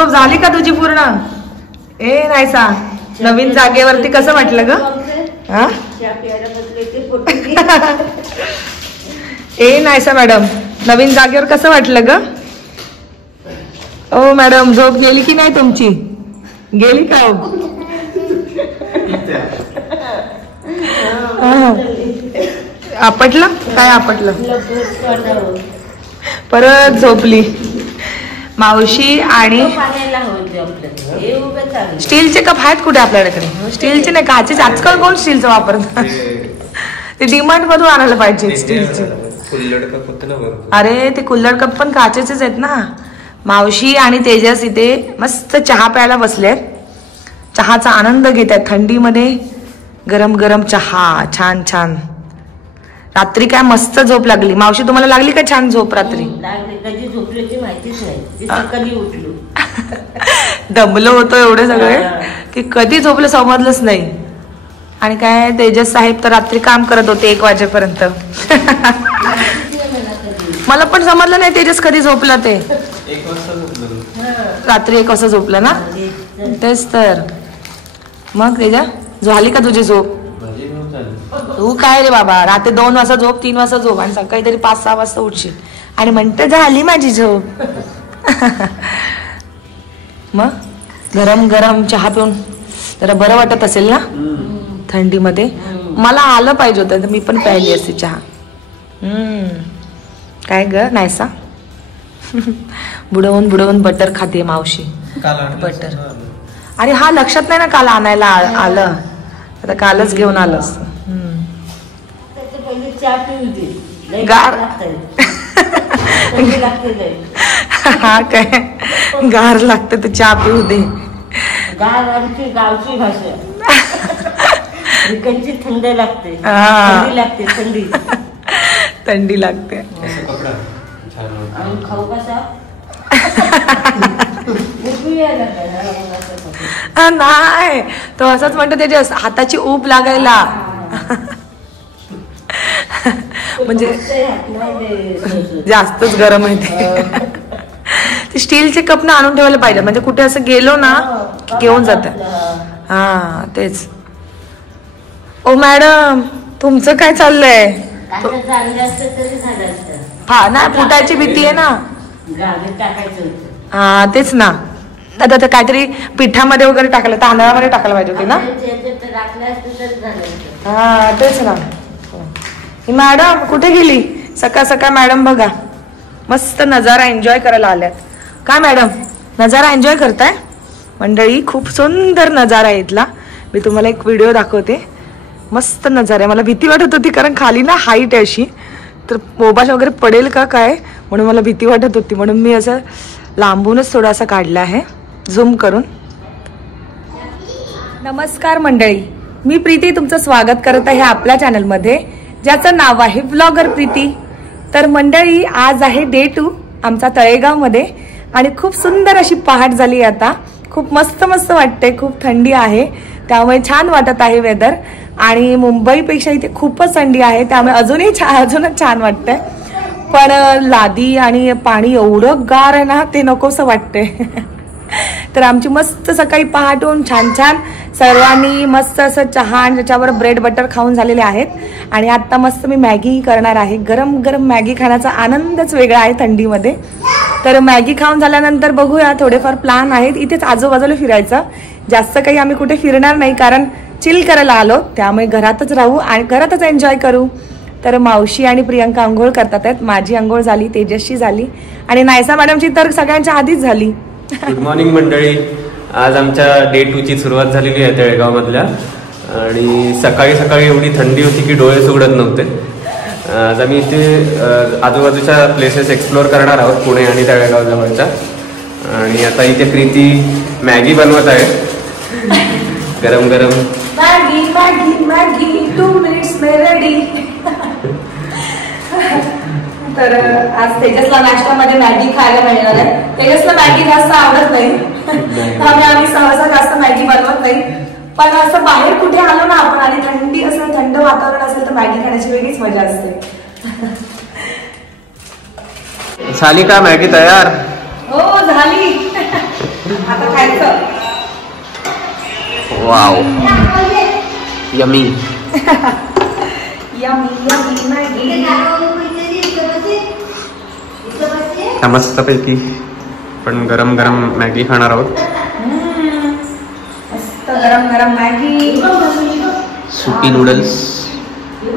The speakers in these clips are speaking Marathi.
झोप झाली का तुझी पूर्ण? ए नाहीसा, नवीन जागेवरती कसं वाटलं ग? हा ए नाहीसा मॅडम, नवीन जागेवर कसं वाटलं ग? ओ मॅडम, झोप गेली की नाही तुमची? गेली का? आपटलं काय? आपटलं परत झोपली मावशी. आणि स्टीलचे कप आहेत कुठे आपल्याकडे? स्टीलचे नाही, काचेचे. आजकाल कोण स्टीलचं वापरत? ते डिमांड मधून आणायला पाहिजे स्टीलचे. अरे ते कुल्हड कप पण काचेचेच आहेत ना. मावशी आणि तेजस इथे मस्त चहा प्यायला बसलेत, चहाचा आनंद घेत आहेत थंडीमध्ये. गरम गरम चहा, छान छान. रात्री काय मस्त झोप लागली. मावशी तुम्हाला लागली का छान झोप रात्री? कधी झोपल्याची माहितीच नाही, कधी उठलो. दमलो होतो एवढे सगळे की कधी झोपलं समजलंच नाही. आणि काय तेजस साहेब तर रात्री काम करत होते 1 वाजेपर्यंत. मला पण समजलं नाही तेजस कधी झोपला ते. रात्री 1 वाजता झोपलं ना. तेच तर. मग तेजा झाली का तुझी झोप? तू काय रे बाबा, रात्री 2 वाजता झोप, 3 वाजता झोप आणि सकाळी तरी 5-6 वाजता उठशील आणि म्हणते झाली माझी झोप. मग गरम गरम चहा पिऊन जरा बरं वाटत असेल ना थंडीमध्ये. मला आलं पाहिजे होतं, मी पण प्यायली असते चहा. काय ग नाहीसा? बुडवून बुडवून बटर खाते मावशी. बटर. अरे हा लक्षात नाही ना काल आणायला आलं, आता कालच घेऊन आलं असतं. गार हा काय गार लागते तर चहा पिऊ दे. गार आमची गावची भाषा. थंड लागते, लागते थंडी. थंडी लागते. खाऊ कसा? नाही, तो असंच म्हणतो त्याच्या हाताची ऊब लागायला. म्हणजे जास्तच गरम आहे ते. स्टीलचे कप ना आणून ठेवायला पाहिजे, म्हणजे कुठे असं गेलो ना घेऊन जात. हा तेच. ओ मॅडम, तुमचं काय चाललंय? हा ना, फुटायची भीती आहे ना. हा तेच ना. आता काहीतरी पिठामध्ये वगैरे टाकलं, तांदळामध्ये टाकायला पाहिजे होते ना. हा तेच ना. मॅडम कुठे गेली? सकाळ सकाळ मॅडम बघा मस्त नजारा एन्जॉय करायला आल्यात. काय मॅडम नजारा एन्जॉय करताय? मंडळी खूप सुंदर नजारा आहे इथला. मी तुम्हाला एक व्हिडिओ दाखवते. मस्त नजारा आहे. मला भीती वाटत होती कारण खाली ना हाईट आहे अशी, तर मोबाईल वगैरे पडेल का काय म्हणून मला भीती वाटत होती. म्हणून मी असं लांबूनच थोडासा काढला आहे झूम करून. नमस्कार मंडळी, मी प्रीती तुमचं स्वागत करत आहे आपल्या चॅनलमध्ये, ज्याचं नाव आहे ब्लॉगर प्रीती. तर मंडळी आज आहे डे 2 आमचा तळेगावमध्ये आणि खूप सुंदर अशी पहाट झाली. आता खूप मस्त मस्त वाटते, खूप थंडी आहे त्यामुळे छान वाटत आहे वेदर. आणि मुंबईपेक्षा इथे खूपच थंडी आहे त्यामुळे अजूनच छान वाटतंय. पण लादी आणि पाणी एवढं गार आहे ना ते नकोसं वाटते. तर आमची मस्त सकाळी पहाटून छान छान सर्वांनी मस्त असं चहा आणि त्याच्यावर ब्रेड बटर खाऊन झालेले आहेत. आणि आता मस्त मी मॅगी करणार आहे. गरम गरम मॅगी खाण्याचा आनंदच वेगळा आहे थंडीमध्ये. तर मॅगी खाऊन झाल्यानंतर बघूया, थोडेफार प्लॅन आहेत इथेच आजूबाजूला फिरायचं. जास्त काही आम्ही कुठे फिरणार नाही कारण चिल करायला आलो, त्यामुळे घरातच राहू आणि घरातच एन्जॉय करू. तर मावशी आणि प्रियंका आंघोळ करतात आहेत. माझी आंघोळ झाली, तेजसची झाली आणि नायसा मॅडमची तर सगळ्यांच्या आधीच झाली. गुड मॉर्निंग मंडळी. आज आमच्या डे 2 ची सुरुवात झालेली आहे तळेगाव मधल्या. आणि सकाळी सकाळी एवढी थंडी होती की डोळेच उघडत नव्हते. आज आम्ही इथे आजूबाजूच्या प्लेसेस एक्सप्लोअर करणार आहोत, पुणे आणि तळेगाव जवळच्या. आणि आता इथे प्रीती मॅगी बनवत आहे गरम गरम. मॅगी मॅगी मॅगी 2 मिनिट्स में रेडी. तर आज तेजसला नाश्त्यामध्ये मॅगी खायला मिळणार आहे. तेजसला मॅगी जास्त आवडत नाही त्यामुळे आम्ही सहसा जास्त मॅगी बनवत नाही. पण असं बाहेर कुठे आलो ना आपण आणि थंडी असं थंड वातावरण असेल तर मॅगी खाण्याची वेगळीच मजा असते. झाली का मॅगी तयार? हो झाली. आता खायचं. Wow yummy. मस्तपैकी पण गरम गरम मॅगी खाणार आहोत. मस्त गरम गरम Maggi. Soupy noodles.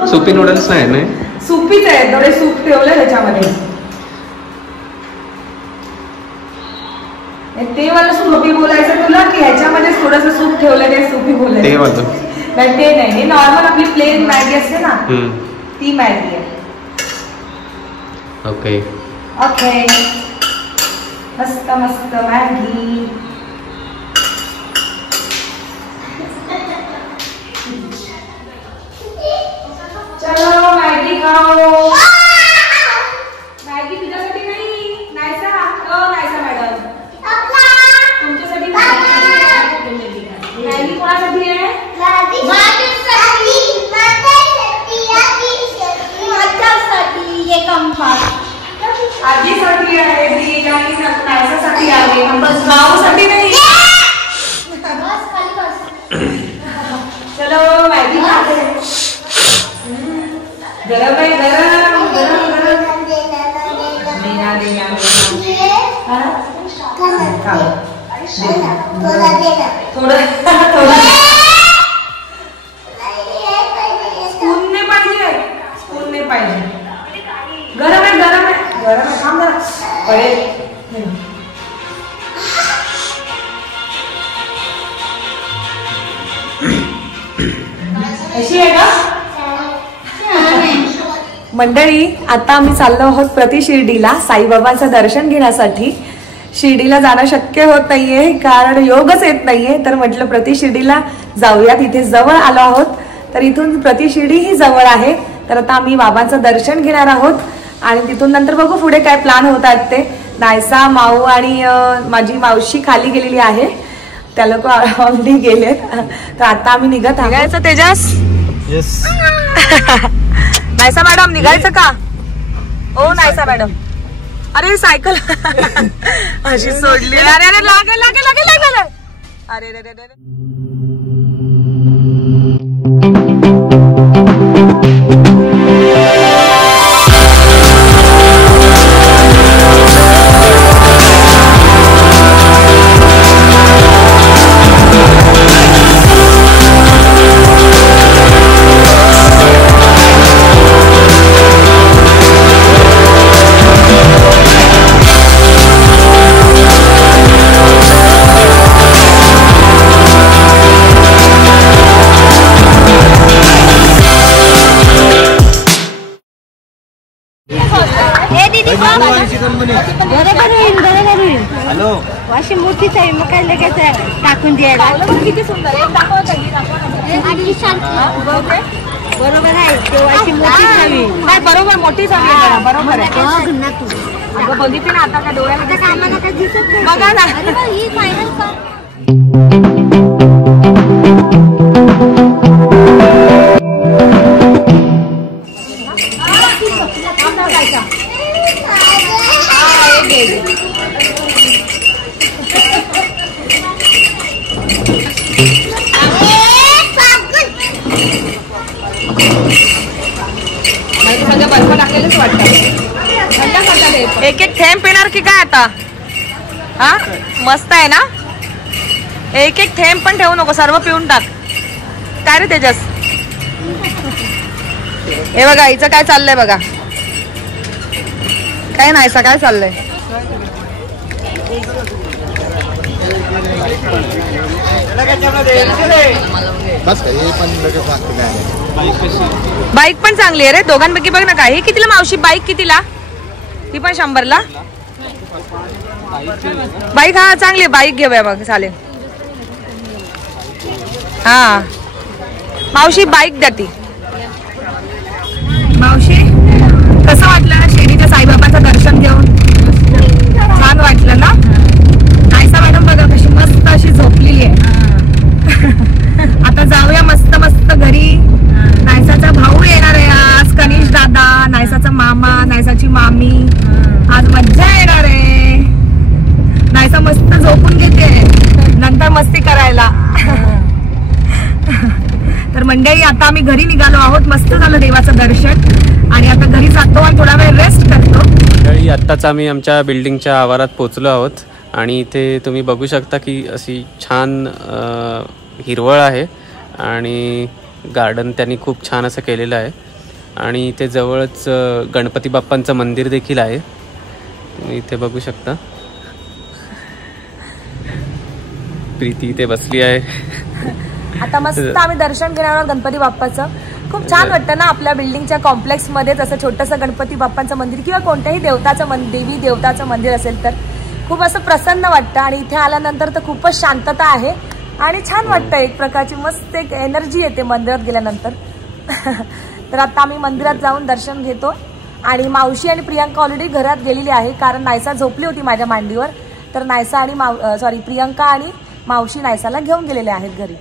Soupy noodles नाही ना, सुपीच आहे. थोडे सूप ठेवले त्याच्यामध्ये. ते वाला सुपी बोलायचं तुला की ह्याच्यामध्ये थोडस सूप ठेवलं ते सुपी बोलायचं? ते वाला नाही, ते नाही. नॉर्मल आपली प्लेन मॅगी असते ना, ती मॅगी आहे. Okay okay. मस्त मस्त मॅगी. चलो मॅगी खाओ. मॅगी तुझ्यासाठी नाही, नायसा. नायसा मॅडम तुमच्यासाठी मॅगी. कोणासाठी आहे? आजीसाठी आहे ती आणि नायसासाठी आहे, भाऊसाठी नाही. चलो मॅगी खाते. गरम आहे, गरम गरम गरम. देना देना थोडं थोडं. स्पून नाही पाहिजे, स्पून नाही पाहिजे. गरम आहे, गरम आहे, गरम आहे. थांब जरा. अशी आहे का मंडळी? आता आम्ही चाललो आहोत प्रति शिर्डीला साईबाबांचं दर्शन घेण्यासाठी. शिर्डीला जाणं शक्य होत नाहीये कारण योगच येत नाहीये, तर म्हटलं प्रति शिर्डीला जाऊयात. इथे जवळ आलो आहोत, तर इथून प्रति शिर्डी ही जवळ आहे. तर आता आम्ही बाबांचं दर्शन घेणार आहोत आणि तिथून नंतर बघू पुढे काय प्लॅन होतात ते. नायसा, माऊ आणि माझी मावशी खाली गेलेली आहे, त्या लोक ऑलरेडी गेलेत. तर आता आम्ही निघत आहोत. तेजस, नायसा मॅडम निघायचं का? ओ नायसा मॅडम, अरे सायकल अशी सोडली. अरे अरे लागेल लागेल लागेल लागेल. अरे रे रे रे. हॅलो, अशी मोठीच आहे मग काय लगेच टाकून द्यायला. किती सुंदर आहे. बरोबर आहे, तेव्हाची मोठीच हवी. नाही बरोबर, मोठीच हवी. बरोबर आहे. अगं बघितली ना आता काय डोळ्यामध्ये आम्हाला काय दिसत नाही. बघा ना. ही फायनल बर्फ टाकलेलंच वाटतं. एक एक थेंब पिणार की काय आता? हा मस्त आहे ना. एक एक थेंब पण ठेवू नको, सर्व पिऊन टाक. काय रे तेजस? हे बघा हिचं काय चाललंय बघा. काय नाहीसा काय चाललंय? बाईक पण चांगली आहे रे दोघांपैकी. बघ ना काय, ही कितीला मावशी बाईक? कितीला? ती पण 100ला. बाईक हा चांगली बाईक घेऊया मग चालेल. हा मावशी बाईक द्या ती. मावशी कसं वाटलं शिर्डीच्या साईबाबांचं दर्शन घेऊन? छान वाटलं ना. नायसा मॅडम बघा कशी मस्त अशी झोपलेली आहे. आता जाऊया मस्त मस्त घरी. नायसाचा भाऊ येणार आहे आज, कनिष दादा, नायसाचा मामा, नायसाची मामी. आज मज्जा येणार आहे. नायसा मस्त झोपून घेते. आता आम्ही घरी निघालो आहोत. मस्त झालं देवाचं दर्शन आणि आता घरी जातो आणि थोडा वेळ रेस्ट करतो. आत्ताच आम्ही आमच्या बिल्डिंगच्या आवारात पोहोचलो आहोत आणि इथे तुम्ही बघू शकता की अशी छान हिरवळ आहे आणि गार्डन त्यांनी खूप छान असं केलेलं आहे आणि इथे जवळच गणपती बाप्पांचं मंदिर देखील आहे. तुम्ही इथे बघू शकता. प्रीती इथे बसली आहे. आता मस्त आम्ही दर्शन घेणार आहोत गणपती बाप्पाचं. खूप छान वाटतं ना आपल्या बिल्डिंगच्या कॉम्प्लेक्स मध्ये असं छोटंसं गणपती बाप्पांचं मंदिर किंवा कोणत्याही देवी देवताचं मंदिर असेल तर खूप असं प्रसन्न वाटतं. आणि इथे आल्यानंतर तर खूपच शांतता आहे आणि छान वाटतं. एक प्रकारची मस्त एक एनर्जी येते मंदिरात गेल्यानंतर. तर आता आम्ही मंदिरात जाऊन दर्शन घेतो आणि मावशी आणि प्रियांका ऑलरेडी घरात गेलेली आहे कारण नायसा झोपली होती माझ्या मांडीवर. तर नायसा आणि प्रियांका आणि मावशी नायसाला घेऊन गेलेले आहेत घरी.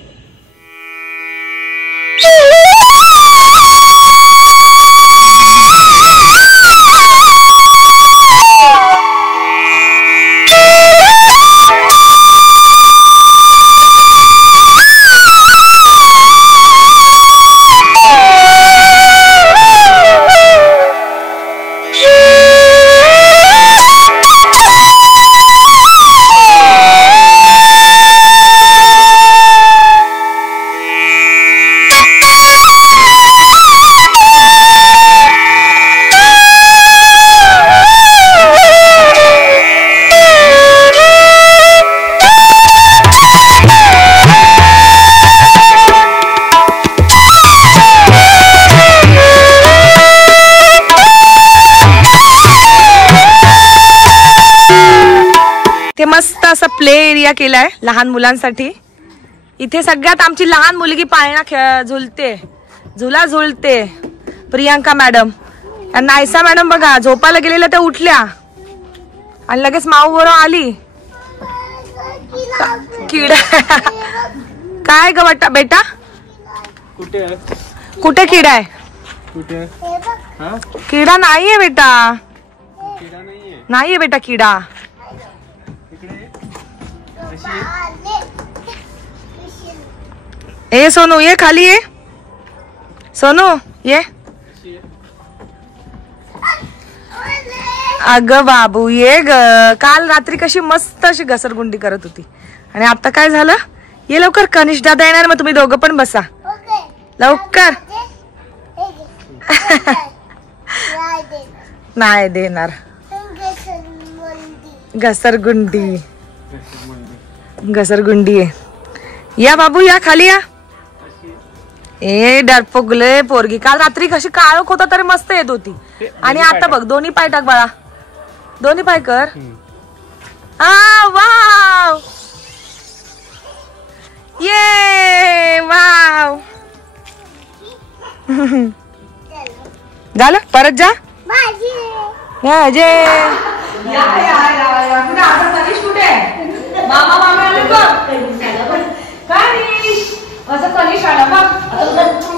मस्त असा प्ले एरिया केलाय लहान मुलांसाठी. इथे सगळ्यात आमची लहान मुलगी पाळणा झुला झुलते. प्रियांका मॅडम आणि नायसा मॅडम बघा झोपायला गेलेल्या त्या उठल्या आणि लगेच माऊ बरोबर आली. किडा काय ग वाटा बेटा कुठे किडा आहे? किडा नाहीये बेटा, नाहीये बेटा किडा. ए सोनू ये खाली ये. सोनू ये. अगं बाबू ये ग. काल रात्री कशी मस्त अशी घसरगुंडी करत होती आणि आता काय झालं? ये लवकर. कनिष्ठ दादा येणार मग तुम्ही दोघं पण बसा लवकर. नाही देणार. घसरगुंडी घसरगुंडी आहे. या बाबू या खाली या. ए डरपोगले पोरगी. काल रात्री कशी काळोख होता तरी मस्त येत होती आणि आता बघ दोन्ही पाय टाक बाळा. दोन्ही पाय कर. वाव ये वाव. झालं परत जा. अजय मामा मामा आले बघ. कनिष असं कनिष आला बघ.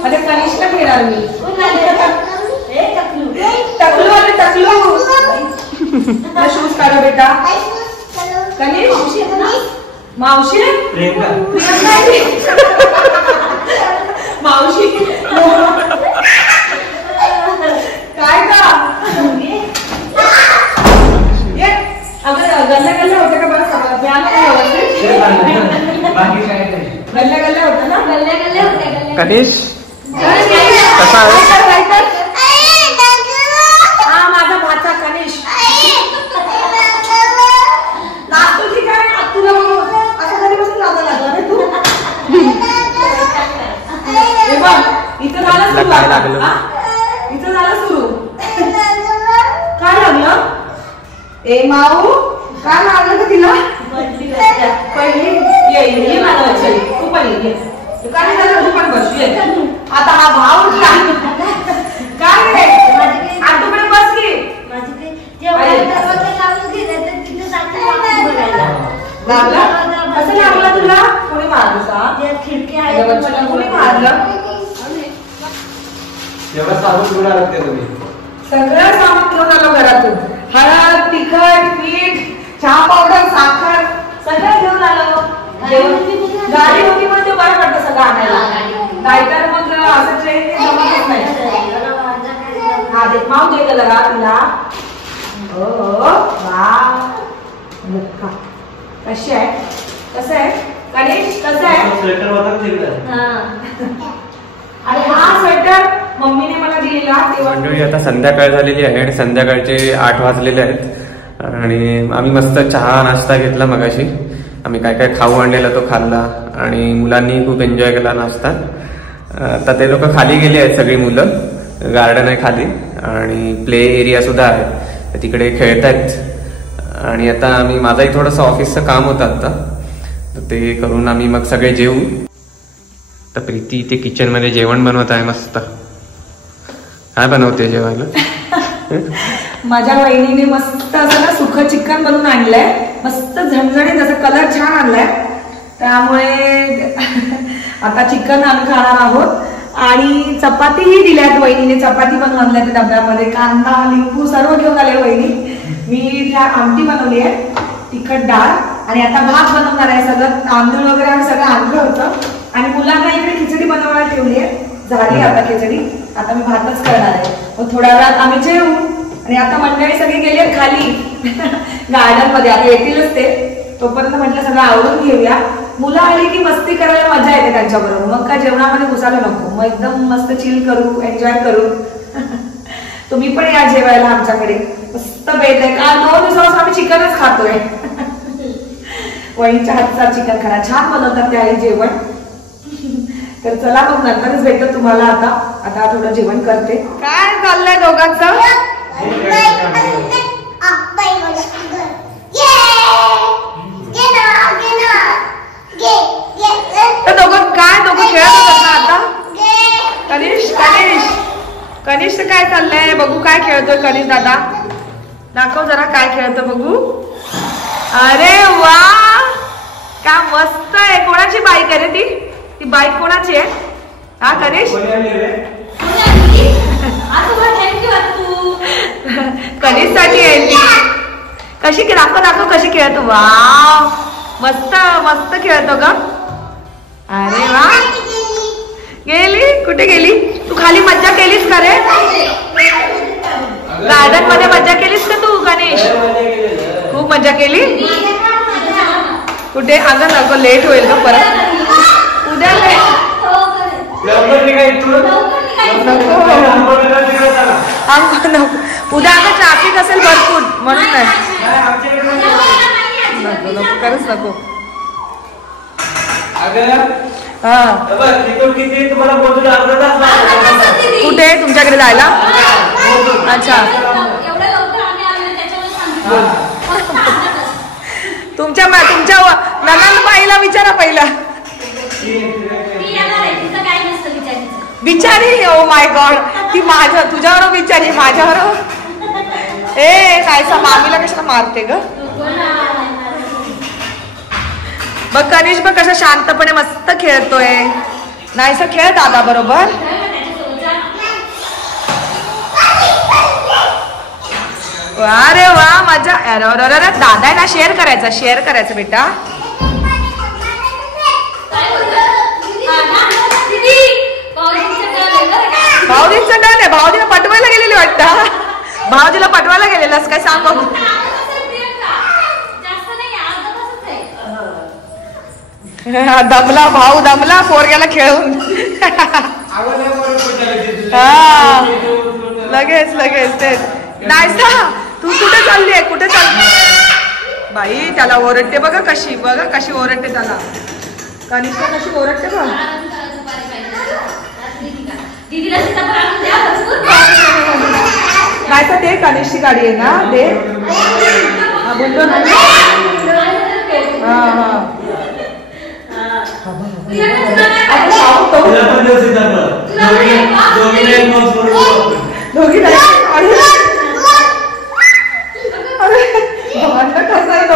अरे कनिषला घेणार मी. टकलू आले टकलू. शूज काढा बेटा. कनिष मावशी प्रियंका मावशी काय का गल्ल्या गल्ल्या होत्या का बरं सगळं गल्ल्या गल्ल्या होत्या ना. गल्ल्या गल्ल्या होत्या. कनिष कसा आहे? हा माझा भाचा कनिष. नाचतो ठीक आहे. तुला असं घरी बसून नाचा लागला रे तू. इथं झालं सुरू. इथं झालं सुरू. काय लागलं? ए माऊ काय लागलं का तिला? पहिली ये माझा तू पण ये. काय झालं? तू पण बस ये. आता हा भाव काय रे? आटूकडे बस की. कसं लागलं तुला? कोणी मारलं का? खिडकी आहे कोणी मारलं? सगळं सामान घेऊन आलो घरातून. हळद तिखट मीठ चहा पावडर साखर सगळं घेऊन आलो. गाडी होती पण ते बरं पडतं सगळं आणायला. नाहीतर मग असं ट्रेन जमतच नाही. हा देख माऊ दे जरा तिला. कशी आहे कसं आहे गणेश कसं आहे. आणि हा स्वेटर मम्मीने मला दिलेला. मंडळी आता संध्याकाळ झालेली आहे आणि संध्याकाळचे 8 वाजलेले आहेत आणि आम्ही मस्त चहा नाश्ता घेतला मगाशी. आम्ही काय काय खाऊ आणलेला तो खाल्ला आणि मुलांनी खूप एन्जॉय केला नाश्ता. आता ते लोक खाली गेले आहेत सगळी मुलं. गार्डन आहे खाली आणि प्ले एरिया सुद्धा आहे तिकडे खेळतायत. आणि आता आम्ही माझाही थोडंसं ऑफिसचं काम होतं आता तर ते करून आम्ही मग सगळे जेवू. तर प्रीती इथे किचन मध्ये जेवण बनवत आहे मस्त. काय बनवते जेवायला. माझ्या वहिनीने मस्त असं ना सुखं चिकन बनवून आणलंय. मस्त झणझणीत असं कलर छान आणलाय. त्यामुळे आता चिकन आम्ही खाणार आहोत. आणि चपातीही दिल्यात वहिनीने. चपाती बनवून आणल्या त्या डब्यामध्ये. कांदा लिंबू सर्व घेऊन आले वहिनी. मी त्या आमटी बनवली आहे तिखट डाळ. आणि आता भात बनवणार आहे. सगळं तांदूळ वगैरे आम्ही सगळं आणलं होतं. आणि मुलांना इकडे खिचडी बनवायला ठेवली आहे. झाली आता खिचडी. आता मी भातच करणार आहे. मग थोड्या वेळात आम्ही जेवू. आणि आता मंडळी सगळी गेली खाली गार्डन मध्ये. आता येतीलच ते. तोपर्यंत म्हटलं सगळं आवडून घेऊया. मुलं आली की मस्ती करायला मजा येते त्यांच्याबरोबर. मग काय जेवणामध्ये घुसायला नको. मग एकदम मस्त चिल करू एन्जॉय करू. तुम्ही पण या जेवायला आमच्याकडे. मस्त बेत आहे. का 2 दिवसापासून आम्ही चिकनच खातोय. वहिनीच्या हातचा चिकन खाना छान बनवतात त्या जेवण. तर चला मग नंतरच भेटतो तुम्हाला. आता थोडं जेवण करते. काय चाललंय दोघांचं. दोघं खेळत होतात ना आता. कनिष्ठ काय चाललंय बघू. काय खेळतोय कनिष्ठ दादा. दाखव जरा काय खेळतो बघू. अरे वा काय मस्त आहे. कोणाची बाईक आहे रे ती बाईक कोणाची आहे. हा कनिष्ठ कनिष्ठ साठी आहे ती. कशी दाखव कशी खेळतो. वा मस्त मस्त खेळतो ग. अरे वा गेली कुठे गेली. तू खाली मज्जा केलीस का रे. गार्डन मध्ये मज्जा केलीस का तू गणेश. खूप मज्जा केली. कुठे अगं नको लेट होईल का परत. उद्या उद्या अगं ट्रॅफिक असेल भरपूर म्हणून नाही. नको खरंच नको. कुठे तुमच्याकडे जायला. अच्छा तुमच्या ननंदबाईला विचारा पहिला. बिचारी. Oh my God. ती तुझ्यावर बिचारी माझ्यावर. नाहीसा मामीला कशाला मारते ग. बघ कनिष बघ कशा शांतपणे मस्त खेळतोय. नाहीसा खेळ दादा बरोबर. अरे वा मजा. अरे दादा आहे ना. शेअर करायचं बेटा. भाऊजींचं काय नाही. भाऊजीला पटवायला गेलेली वाटतं. भाऊजीला पटवायला गेलेलास काय सांग बघू. दमला भाऊ दमला पोरग्याला खेळून. हा लगेच तेच. नाहीसा तू कुठे चालली आहे. कुठे चालली बाई. त्याला ओरडते बघा कशी ओरडते त्याला. कनिष्ठ कशी ओरडते बघ. नाहीसा ते कनिष्ठची गाडी आहे ना ते. बोलतो ना. दोघी कसं आहे